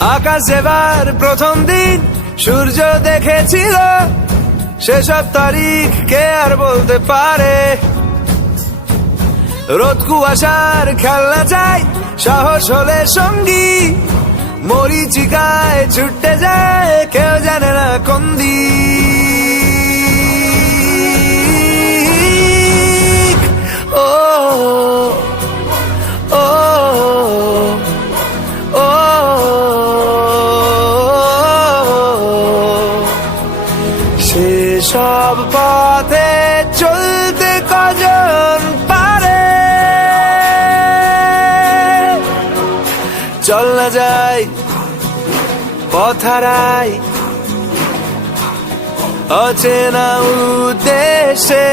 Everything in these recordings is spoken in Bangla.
আকাশ এবার প্রথম দিন সূর্য দেখেছিল। সেসব তারিখ কে আর বলতে পারে? রোদ কুয়াশার খেলনা চাই, সাহস হলে সঙ্গী। মরিচিকায় ছুটতে যায়, কেউ জানে না কোন দিক। পথারাই অচেনা উদ্দেশ্যে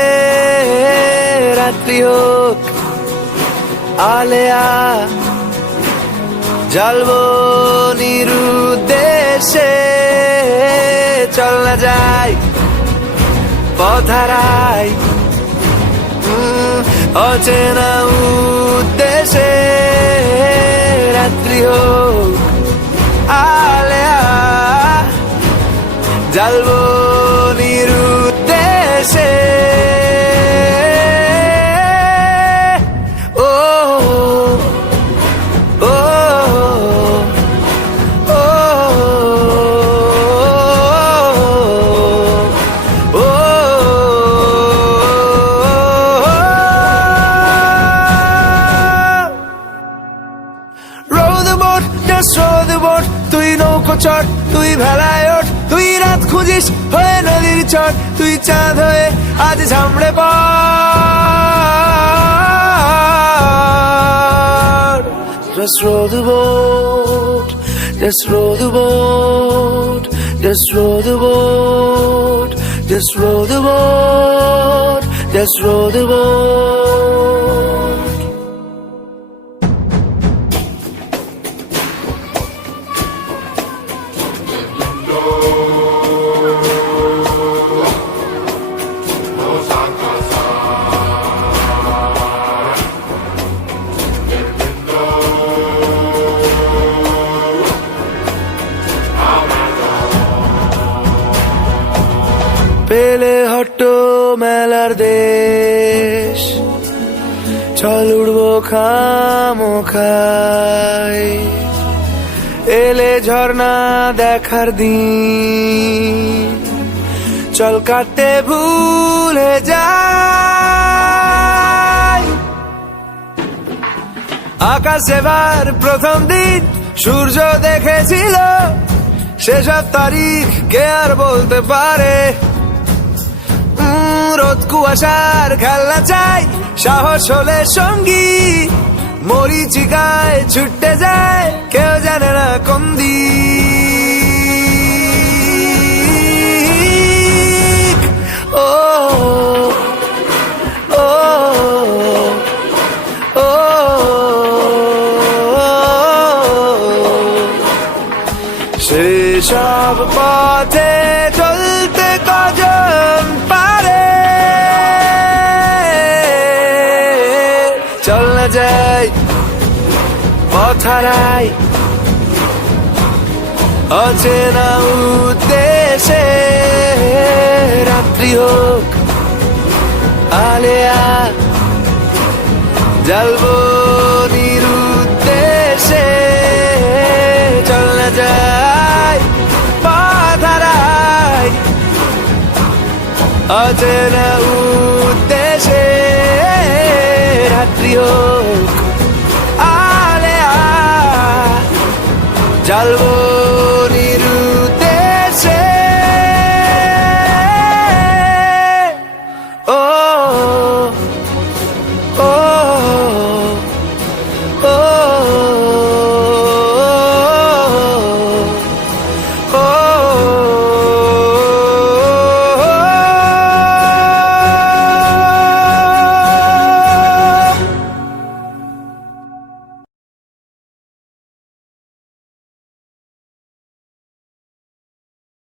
রাত্রি হোক, আলেয়া জ্বালবো নিরুদ্দেশে চল না যাই পথারাই। অচেনা উদ্দেশে রাত্রি হোক জ্বালবো। খুঁজিস হয়ে নদীর চট তুই চাঁদ হয়ে আজ ঝামড়ে Just row the boat, just row the boat, just row the boat, just row the boat, just row the boat. পেলে হট্ট মেলার দেশ। চল উড়বো খামো খাই এলে ঝর্ণা দেখার দিন। চল কাটতে ভুলে যাই। আকাশ এবার প্রথম দিন, সূর্য দেখেছিল। সেসব তারিখ কে আর বলতে পারে? রোদ কুয়াশার খেলনা চাই। সাহস হলে সঙ্গী মরিচিকায় ছুটে যায়। কেউ জানে না কোন দিক। ও ও ও। সেসব পথে চল না যাই পথারাই অচেনা উদ্দেশ্যে রাত্রি হোক, আলেয়া। জ্বালবো নিরুদ্দেশে চল না যাই পাধারাই অচেনা উদ্দেশে রাত্রি হোক আলেয়া জ্বালবো